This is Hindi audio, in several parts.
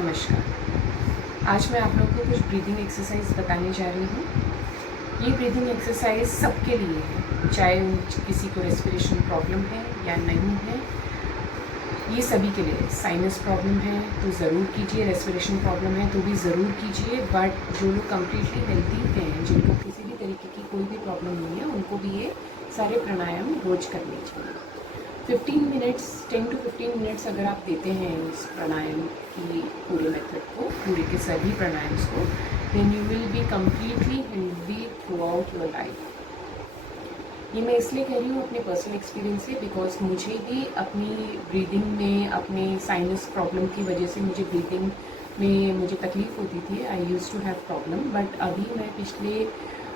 नमस्कार। आज मैं आप लोगों को कुछ ब्रीदिंग एक्सरसाइज बताने जा रही हूँ। ये ब्रीदिंग एक्सरसाइज सबके लिए है, चाहे किसी को रेस्पिरेशन प्रॉब्लम है या नहीं है, ये सभी के लिए। साइनस प्रॉब्लम है तो ज़रूर कीजिए, रेस्पिरेशन प्रॉब्लम है तो भी ज़रूर कीजिए। बट जो लोग कम्प्लीटली हेल्दी हैं, जिनको किसी भी तरीके की कोई भी प्रॉब्लम नहीं है, उनको भी ये सारे प्राणायाम रोज करने चाहिए। 15 मिनट्स 10 to 15 मिनट्स अगर आप देते हैं इस प्राणायाम की पूरे मेथड को, पूरे के सभी प्राणायाम्स को, then you will be completely healthy throughout your life. ये मैं इसलिए कह रही हूँ अपने पर्सनल एक्सपीरियंस से, बिकॉज मुझे भी अपनी ब्रीदिंग में, अपने साइनस प्रॉब्लम की वजह से मुझे ब्रीदिंग में मुझे तकलीफ़ होती थी। I use to have problem, but अभी मैं पिछले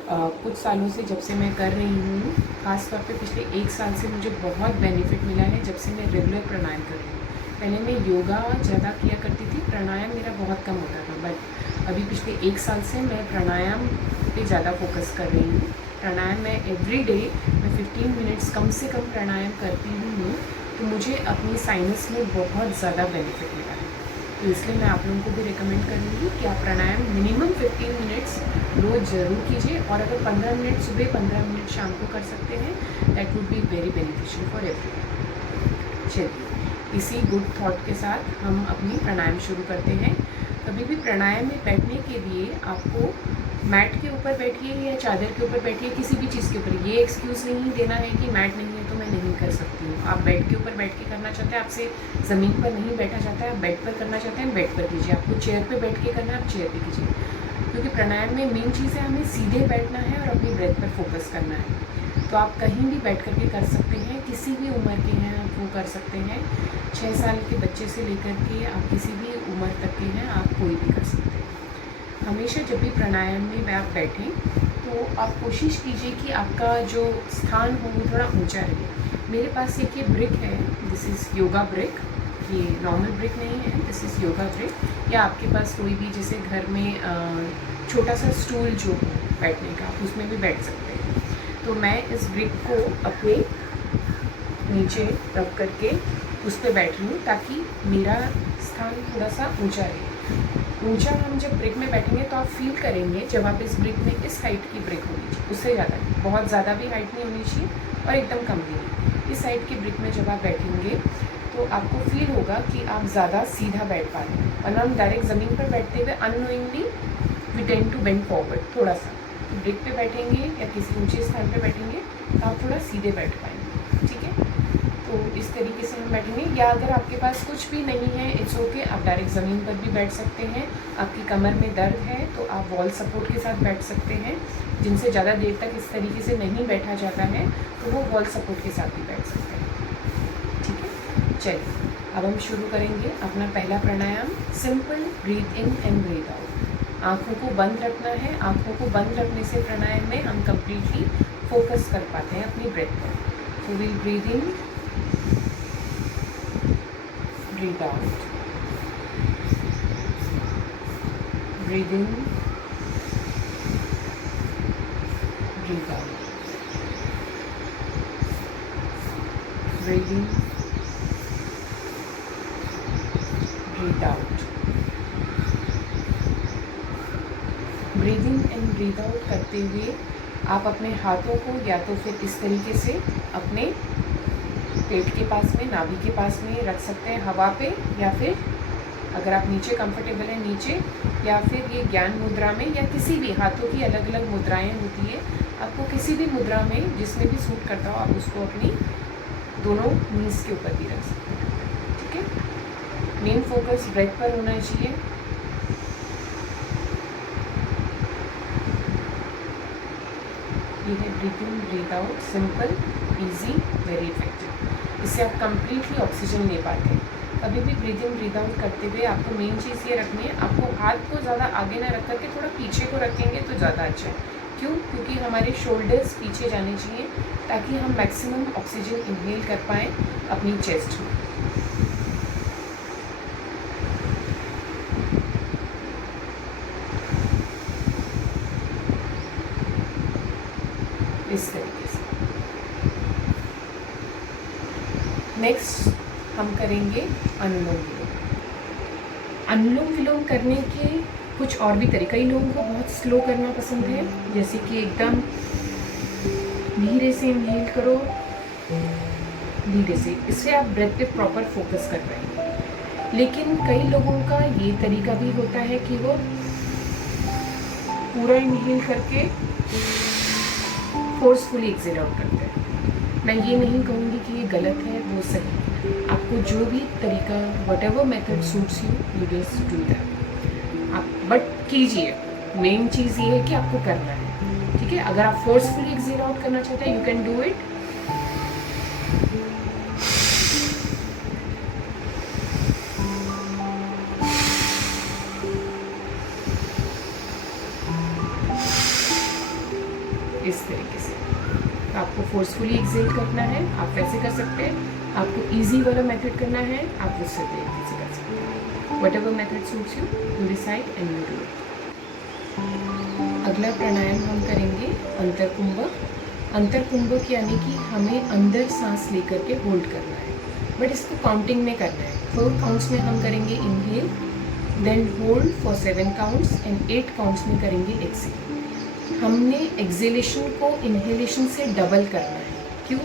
कुछ सालों से जब से मैं कर रही हूँ, ख़ास तौर पे पिछले 1 साल से मुझे बहुत बेनिफिट मिला है जब से मैं रेगुलर प्राणायाम कर रही हूँ। पहले मैं योगा ज़्यादा किया करती थी, प्राणायाम मेरा बहुत कम होता था, बट अभी पिछले 1 साल से मैं प्राणायाम पे ज़्यादा फोकस कर रही हूँ। प्राणायाम मैं एवरी डे मैं 15 मिनट्स कम से कम प्राणायाम करती हूँ, तो मुझे अपनी साइनस में बहुत ज़्यादा बेनिफिट मिला है। तो इसलिए मैं आप लोगों को भी रिकमेंड करूँगी कि आप प्राणायाम मिनिमम 15 मिनट्स रोज़ ज़रूर कीजिए, और अगर 15 मिनट सुबह 15 मिनट शाम को कर सकते हैं, that would be very beneficial for everyone. चलिए, इसी गुड थॉट के साथ हम अपनी प्राणायाम शुरू करते हैं। कभी भी प्राणायाम में बैठने के लिए आपको मैट के ऊपर बैठिए या चादर के ऊपर बैठिए, किसी भी चीज़ के ऊपर। ये एक्सक्यूज़ नहीं देना है कि मैट नहीं है तो मैं नहीं कर सकती हूँ। आप बेड के ऊपर बैठ के करना चाहते हैं, आपसे ज़मीन पर नहीं बैठा जाता है, आप बेड पर करना चाहते हैं, बेड पर कीजिए। आपको चेयर पे बैठ के करना है, आप चेयर पे कीजिए। क्योंकि प्राणायाम में मेन चीज़ है हमें सीधे बैठना है और अपनी ब्रेथ पर फोकस करना है। तो आप कहीं भी बैठ करके कर सकते हैं, किसी भी उम्र के हैं आप वो कर सकते हैं। 6 साल के बच्चे से लेकर के आप किसी भी उम्र तक के हैं, आप कोई भी कर सकते हैं। हमेशा जब भी प्राणायाम में आप बैठें तो आप कोशिश कीजिए कि आपका जो स्थान हो वो थोड़ा ऊंचा रहे। मेरे पास एक ये ब्रिक है, दिस इज़ योगा ब्रिक। ये नॉर्मल ब्रिक नहीं है, दिस इज़ योगा ब्रिक। या आपके पास कोई भी जैसे घर में छोटा सा स्टूल जो हो बैठने का, आप उसमें भी बैठ सकते हैं। तो मैं इस ब्रिक को अपने नीचे रख करके उस पर बैठ रही हूँ, ताकि मेरा स्थान थोड़ा सा ऊंचा रहे। ऊंचा हम जब ब्रिक में बैठेंगे तो आप फील करेंगे, जब आप इस ब्रिक में, इस हाइट की ब्रिक होनी चाहिए, उससे ज़्यादा नहीं, बहुत ज़्यादा भी हाइट नहीं होनी चाहिए और एकदम कम भी नहीं। इस हाइट की ब्रिक में जब आप बैठेंगे तो आपको फील होगा कि आप ज़्यादा सीधा बैठ पा रहे हैं। और हम डायरेक्ट ज़मीन पर बैठते हुए unknowingly we tend to bend forward थोड़ा सा। तो ब्रिक पे बैठेंगे या किसी ऊंचे स्थान पर बैठेंगे तो आप थोड़ा सीधे बैठ पाएंगे, ठीक है। तो इस तरीके से हम बैठेंगे। या अगर आपके पास कुछ भी नहीं है, इट्स ओके, आप डायरेक्ट ज़मीन पर भी बैठ सकते हैं। आपकी कमर में दर्द है तो आप वॉल सपोर्ट के साथ बैठ सकते हैं। जिनसे ज़्यादा देर तक इस तरीके से नहीं बैठा जाता है तो वो वॉल सपोर्ट के साथ भी बैठ सकते हैं, ठीक है। चलिए, अब हम शुरू करेंगे अपना पहला प्राणायाम। Simple breathe in and breathe out. आँखों को बंद रखना है। आँखों को बंद रखने से प्राणायाम में हम कम्प्लीटली फोकस कर पाते हैं अपनी ब्रेथ पर। So we'll breathe in, breathe out, breathe in, breathe out, breathe in, breathe out। Breathe in and breathe out करते हुए आप अपने हाथों को या तो फिर इस तरीके से अपने पेट के पास में, नाभि के पास में रख सकते हैं हवा पे, या फिर अगर आप नीचे कंफर्टेबल हैं नीचे, या फिर ये ज्ञान मुद्रा में, या किसी भी, हाथों की अलग अलग मुद्राएं होती है, आपको किसी भी मुद्रा में जिसमें भी सूट करता हो आप उसको अपनी दोनों नीज के ऊपर भी रख सकते हैं, ठीक है। मेन फोकस ब्रेथ पर होना चाहिए। ये है breathe in breathe out, simple, easy, very effective. इससे आप कम्प्लीटली ऑक्सीजन ले पाते हैं। कभी भी ब्रीथ इन ब्रीथ आउट करते हुए आपको मेन चीज़ ये रखनी है, आपको हाथ को ज़्यादा आगे ना रख करके थोड़ा पीछे को रखेंगे तो ज़्यादा अच्छा है। क्यों? क्योंकि हमारे शोल्डर्स पीछे जाने चाहिए ताकि हम मैक्सिमम ऑक्सीजन इनहेल कर पाएँ अपनी चेस्ट में। इस तरीके से। नेक्स्ट हम करेंगे अनुलोम विलोम। अनुलोम विलोम करने के कुछ और भी तरीके, कई लोगों को बहुत स्लो करना पसंद है, जैसे कि एकदम धीरे से इनहेल करो, धीरे से, इससे आप ब्रेथ पे प्रॉपर फोकस कर पाएंगे। लेकिन कई लोगों का ये तरीका भी होता है कि वो पूरा इनहेल करके फोर्सफुली एक्सेल आउट करते हैं। मैं ये नहीं कहूँगी कि ये गलत है, वो सही है। आपको जो भी तरीका, what ever method suits you, you just do that. आप बट कीजिए, मेन चीज़ ये है कि आपको करना है, ठीक है। अगर आप फोर्सफुली एक्सेल आउट करना चाहते हैं, यू कैन डू इट। इस तरीके से आपको फोर्सफुली एक्सेल करना है, आप वैसे कर सकते हैं। आपको इजी वाला मेथड करना है, आप उससे तरीके कर सकते हैं। What ever method suits you, you decide and you do it. अगला प्राणायाम हम करेंगे अंतरकुंभक। अंतरकुंभक यानी कि हमें अंदर सांस लेकर के होल्ड करना है, बट इसको काउंटिंग में करना है। 4 काउंट्स में हम करेंगे inhale, then hold for 7 counts and 8 counts में करेंगे एक्सेल। हमने एक्सेलेशन को इनहेलेशन से डबल करना है, क्यों?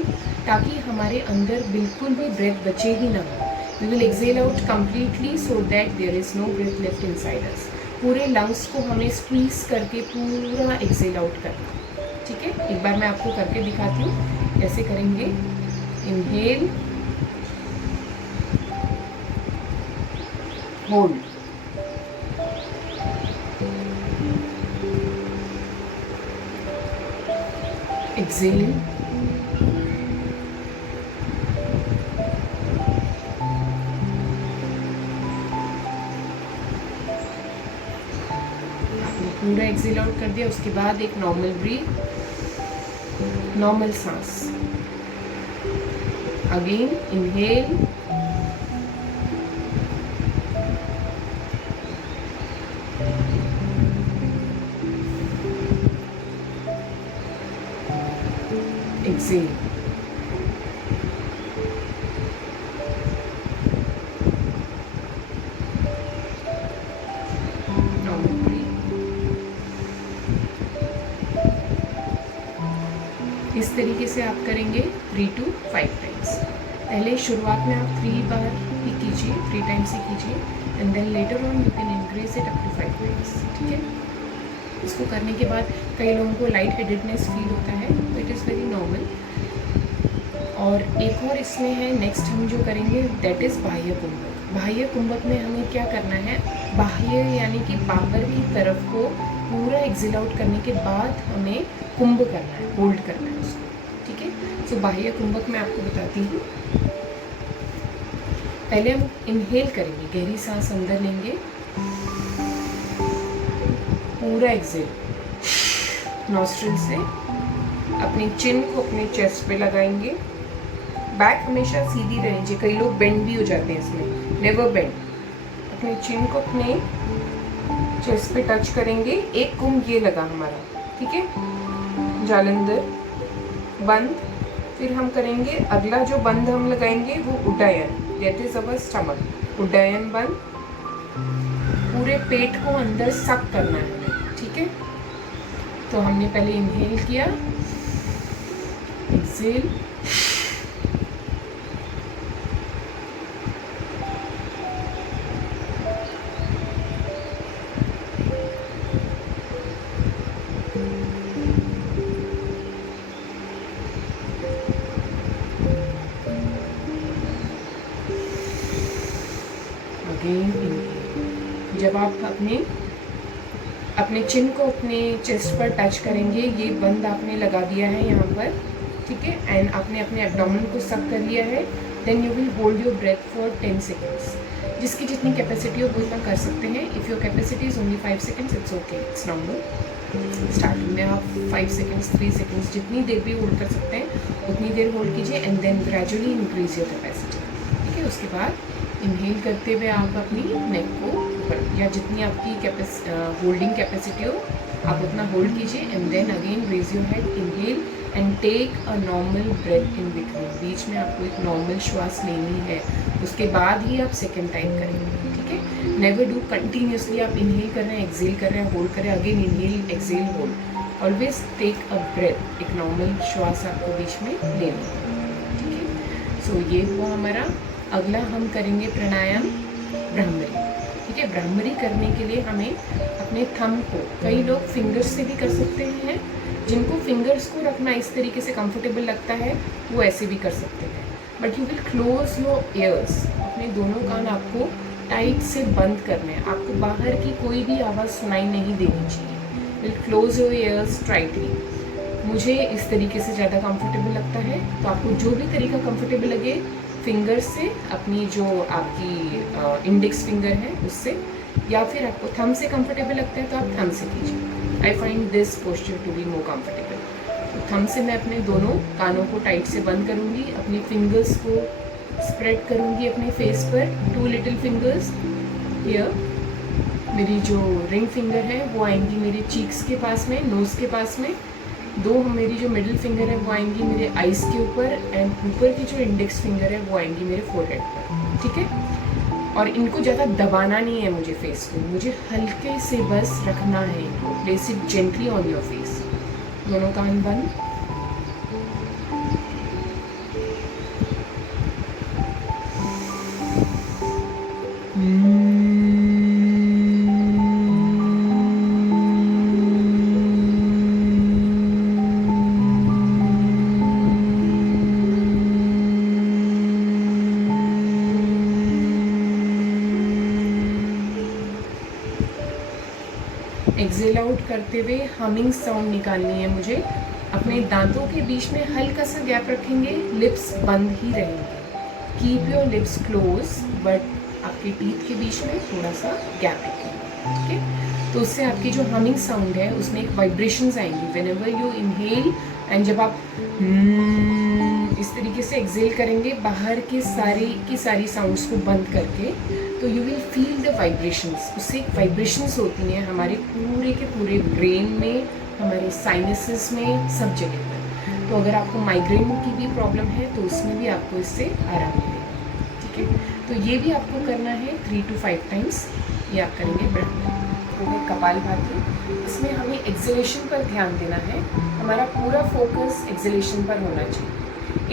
ताकि हमारे अंदर बिल्कुल भी ब्रेथ बचे ही ना हो। We will exhale out completely so that there is no breath left inside us. पूरे लंग्स को हमें स्क्वीज करके पूरा एक्सेल आउट करना, ठीक है। एक बार मैं आपको करके दिखाती हूँ, ऐसे करेंगे। इनहेल, होल्ड, एक्सेल, पूरा एक्सेल आउट कर दिया। उसके बाद एक नॉर्मल ब्रीथ, नॉर्मल सांस। Again inhale, exhale, normal breath. इस तरीके से आप करेंगे 3 to 5 टाइम्स। पहले शुरुआत में आप 3 बार ही कीजिए, 3 टाइम्स ही कीजिए, and then later on you can increase it up to 5 times, ठीक है। इसको करने के बाद कई लोगों को लाइट हेडेडनेस फील होता है, तो इट इज़ वेरी नॉर्मल। और एक और इसमें है, नेक्स्ट हम जो करेंगे दैट इज़ बाह्य कुंभक। बाह्य कुंभक में हमें क्या करना है, बाह्य यानी कि बाहर की तरफ को पूरा एक्सेल आउट करने के बाद हमें कुंभ करना है, होल्ड करना है उसको, ठीक है। सो बाह्य कुंभक मैं आपको बताती हूँ। पहले हम इनहेल करेंगे, गहरी सांस अंदर लेंगे, पूरा एक्सेल नॉस्ट्रिल से, अपनी चिन को अपने चेस्ट पे लगाएंगे। बैक हमेशा सीधी रहनी चाहिए, कई लोग बेंड भी हो जाते हैं इसमें, नेवर बेंड। अपने चिन को अपने चेस्ट पे टच करेंगे। एक कुंभ ये लगा हमारा, ठीक है, जालंधर बंद। फिर हम करेंगे अगला जो बंद हम लगाएंगे वो उड्डयन, दैट इज अवर स्टमक। उड्डयन बंद, पूरे पेट को अंदर सक करना है, ठीक है। तो हमने पहले इनहेल किया, एक्सेल, अगेन इनहेल। जब आप अपने चिन को अपने चेस्ट पर टच करेंगे, ये बंद आपने लगा दिया है यहाँ पर, ठीक है, एंड आपने अपने एब्डोमेन को सक कर लिया है। Then you will hold your breath for 10 seconds. जिसकी जितनी कैपेसिटी हो वो इतना कर सकते हैं। If your capacity is only 5 seconds, it's okay, it's normal. Starting में आप 5 सेकेंड्स, 3 सेकेंड्स, जितनी देर भी होल्ड कर सकते हैं उतनी देर होल्ड कीजिए, and then gradually increase your capacity, ठीक है। उसके बाद इनहेल करते हुए आप अपनी नेक को ऊपर, या जितनी आपकी होल्डिंग कैपेसिटी हो आप उतना होल्ड कीजिए and then again raise your head, inhale and take a normal breath in between. बीच में आपको एक नॉर्मल श्वास लेनी है, उसके बाद ही आप सेकेंड टाइम करेंगे, ठीक है। नेवर डू कंटिन्यूसली आप इनहेल कर रहे हैं, एक्सेल कर रहे हैं, होल्ड कर रहे हैं, again inhale exhale hold. Always take a breath, एक नॉर्मल श्वास आपको बीच में लेनी है, ठीक है। सो ये हुआ हमारा। अगला हम करेंगे प्राणायाम ब्राह्मरी, ठीक है। ब्राह्मरी करने के लिए हमें अपने थंब को, कई लोग फिंगर्स से भी कर सकते हैं, जिनको फिंगर्स को रखना इस तरीके से कंफर्टेबल लगता है वो ऐसे भी कर सकते हैं, but you will close your ears. अपने दोनों कान आपको टाइट से बंद करने हैं, आपको बाहर की कोई भी आवाज़ सुनाई नहीं देनी चाहिए। Will close your ears tightly. मुझे इस तरीके से ज़्यादा कंफर्टेबल लगता है, तो आपको जो भी तरीका कंफर्टेबल लगे, फिंगर से, अपनी जो आपकी इंडेक्स फिंगर है उससे, या फिर आपको थंब से कंफर्टेबल लगता है तो आप थंब से कीजिए। I find this posture to be more comfortable. तो थंब से मैं अपने दोनों कानों को टाइट से बंद करूँगी, अपनी फिंगर्स को स्प्रेड करूँगी अपने फेस पर, 2 लिटिल फिंगर्स हियर। मेरी जो रिंग फिंगर है वो आएंगी मेरे चीक्स के पास में, नोज़ के पास में। 2 मेरी जो मिडिल फिंगर है वो आएंगी मेरे आइज़ के ऊपर, एंड ऊपर की जो इंडेक्स फिंगर है वो आएंगी मेरे फोरहेड पर, ठीक है। और इनको ज़्यादा दबाना नहीं है मुझे फेस को, मुझे हल्के से बस रखना है इनको। Place it gently on your face. दोनों कान बंद। एक्सेल आउट करते हुए हमिंग साउंड निकालनी है मुझे। अपने दांतों के बीच में हल्का सा गैप रखेंगे, लिप्स बंद ही रहेंगे। Keep your lips close, but आपके टीथ के बीच में थोड़ा सा गैप रखेंगे, ठीक है। तो उससे आपकी जो हमिंग साउंड है उसमें एक वाइब्रेशंस आएंगी when ever you inhale, and जब आप इस तरीके से एक्सेल करेंगे बाहर की सारी साउंड्स को बंद करके, तो you will feel the vibrations. उससे वाइब्रेशंस होती हैं हमारे पूरे के पूरे ब्रेन में, हमारे साइनसेस में, सब जगह पर। तो अगर आपको माइग्रेन की भी प्रॉब्लम है तो उसमें भी आपको इससे आराम मिलेगा, ठीक है। तो ये भी आपको करना है 3 to 5 टाइम्स। ये आप करेंगे ब्राह्मरी। तो है कपालभाति। इसमें हमें एक्सेलेशन पर ध्यान देना है, हमारा पूरा फोकस एक्सेलेशन पर होना चाहिए।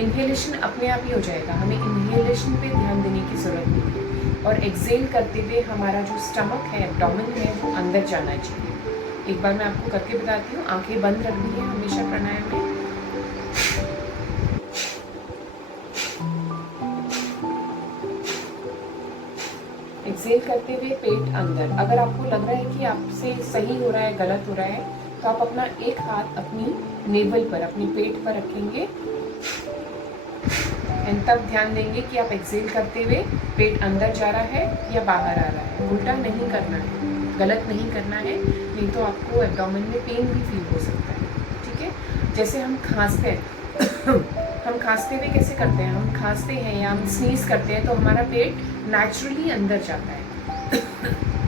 इनहेलेशन अपने आप ही हो जाएगा, हमें इनहेलेशन पे ध्यान देने की ज़रूरत नहीं है। और एक्सेल करते हुए हमारा जो स्टमक है, एब्डोमेन है, वो अंदर जाना चाहिए। एक बार मैं आपको करके बताती हूँ। आंखें बंद रखनी है हमेशा प्राणायाम में। एक्सेल करते हुए पेट अंदर। अगर आपको लग रहा है कि आपसे सही हो रहा है, गलत हो रहा है, तो आप अपना एक हाथ अपनी नेवल पर, अपनी पेट पर रखेंगे, एंड तब ध्यान देंगे कि आप एक्सेल करते हुए पेट अंदर जा रहा है या बाहर आ रहा है। उल्टा नहीं करना है, गलत नहीं करना है, नहीं तो आपको एब्डोमेन में पेन भी फील हो सकता है, ठीक है। जैसे हम खांसते हैं हम खांसते हुए कैसे करते हैं, हम खांसते हैं या हम स्नीज करते हैं तो हमारा पेट नेचुरली अंदर जाता है।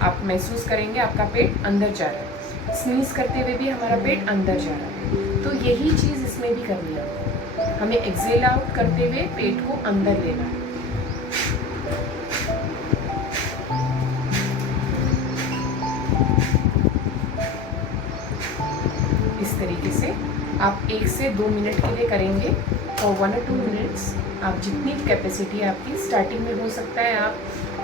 आप महसूस करेंगे आपका पेट अंदर जा रहा है। स्नीज करते हुए भी हमारा पेट अंदर जा रहा है। तो यही चीज़ इसमें भी करनी है, हमें एक्सेल आउट करते हुए पेट को अंदर लेना है। इस तरीके से आप 1 से 2 मिनट के लिए करेंगे, और 1 or 2 मिनट्स आप जितनी कैपेसिटी आपकी, स्टार्टिंग में हो सकता है आप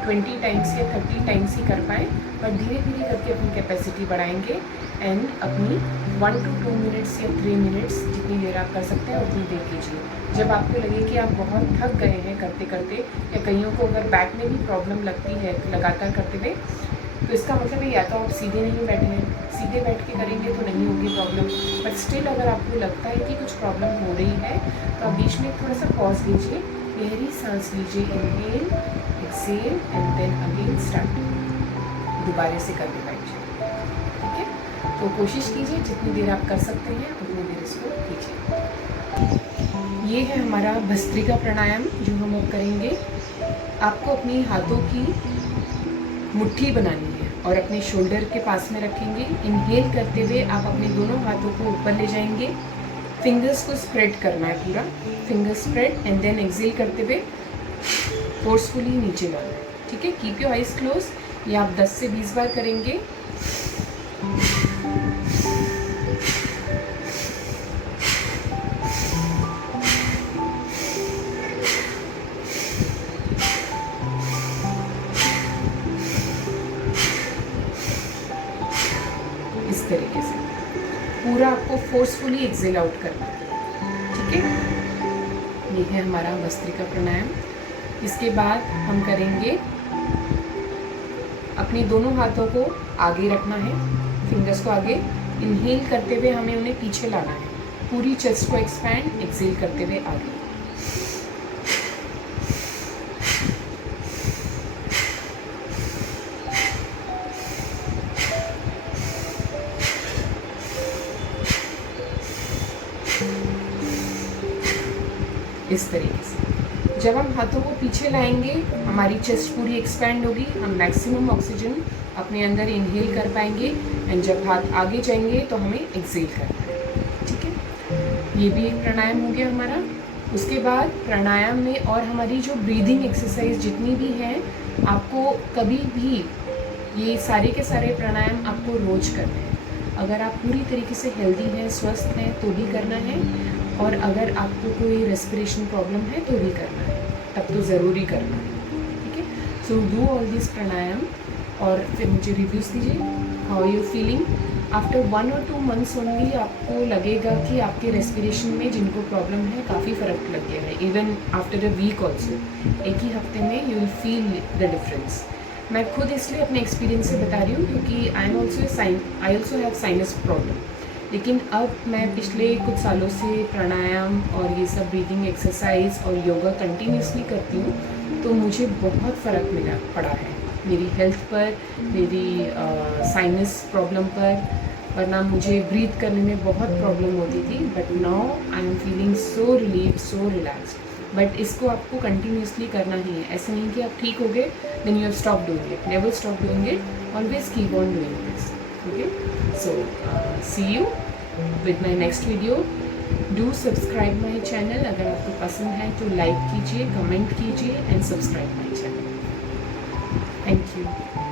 20 टाइम्स या 30 टाइम्स ही कर पाएँ, पर धीरे धीरे करके अपनी कैपेसिटी बढ़ाएंगे, एंड अपनी 1 to 2 मिनट्स या 3 मिनट्स जितनी देर आप कर सकते हैं उतनी देर कीजिए। जब आपको लगे कि आप बहुत थक गए हैं करते करते, या कईयों को अगर बैक में भी प्रॉब्लम लगती है लगातार करते हुए, तो इसका मतलब है या तो आप सीधे नहीं बैठे हैं, सीधे बैठ के करेंगे तो नहीं होगी प्रॉब्लम, बट स्टिल अगर आपको लगता है कि कुछ प्रॉब्लम हो रही है तो आप बीच में थोड़ा सा पॉज लीजिए, गहरी सांस लीजिए, inhale exhale and then again start, दोबारा से करके बैठिए, ठीक है। तो कोशिश कीजिए जितनी देर आप कर सकते हैं उतनी देर इसको कीजिए। ये है हमारा भस्त्रिका प्राणायाम जो हम अब करेंगे। आपको अपनी हाथों की मुट्ठी बनानी है, और अपने शोल्डर के पास में रखेंगे। इनहेल करते हुए आप अपने दोनों हाथों को ऊपर ले जाएंगे, फिंगर्स को स्प्रेड करना है पूरा, finger spread, and then exhale करते हुए फोर्सफुली नीचे लाना है। ठीक है, कीप योर आइज क्लोज। ये आप 10 से 20 बार करेंगे। इस तरीके से पूरा आपको फोर्सफुली एक्सेल आउट करना है। ठीक है, ये है हमारा भस्त्रिका प्राणायाम। इसके बाद हम करेंगे, अपने दोनों हाथों को आगे रखना है, फिंगर्स को आगे, इनहेल करते हुए हमें उन्हें पीछे लाना है, पूरी चेस्ट को एक्सपैंड, एक्सेल करते हुए आगे। इस तरीके से जब हम हाथों को पीछे लाएंगे हमारी चेस्ट पूरी एक्सपैंड होगी, हम मैक्सिमम ऑक्सीजन अपने अंदर इनहेल कर पाएंगे, एंड जब हाथ आगे जाएंगे तो हमें एक्सेल करना है। ठीक है, ये भी एक प्राणायाम हो गया हमारा। उसके बाद प्राणायाम में और हमारी जो ब्रीदिंग एक्सरसाइज जितनी भी हैं, आपको कभी भी ये सारे के सारे प्राणायाम आपको रोज करने हैं। अगर आप पूरी तरीके से हेल्दी हैं, स्वस्थ हैं तो भी करना है, और अगर आपको कोई रेस्पिरेशन प्रॉब्लम है तो भी करना है, तब तो ज़रूरी करना है। ठीक है, सो डू ऑल दिस प्राणायाम और फिर मुझे रिव्यूज़ दीजिए, हाउ यू फीलिंग। आफ्टर 1 और 2 मंथ्स ओनली आपको लगेगा कि आपके रेस्पिरेशन में जिनको प्रॉब्लम है काफ़ी फ़र्क लग गया है। Even after a week also, एक ही हफ्ते में you will feel the difference. मैं खुद इसलिए अपने एक्सपीरियंस से बता रही हूँ क्योंकि I also have sinus problem, लेकिन अब मैं पिछले कुछ सालों से प्राणायाम और ये सब ब्रीदिंग एक्सरसाइज और योगा कंटिन्यूसली करती हूँ, तो मुझे बहुत फ़र्क पड़ा है मेरी हेल्थ पर, मेरी साइनस प्रॉब्लम पर। वरना मुझे ब्रीथ करने में बहुत प्रॉब्लम होती थी, but now I am feeling so relieve, so relaxed. But इसको आपको कंटिन्यूसली करना ही है, ऐसे नहीं कि आप ठीक हो गए then you have stop doing it, never stop doing it, always keep on doing this. Okay, so see you with my next video. Do subscribe my channel, अगर आपको पसंद है तो लाइक कीजिए, कमेंट कीजिए and subscribe my channel. Thank you.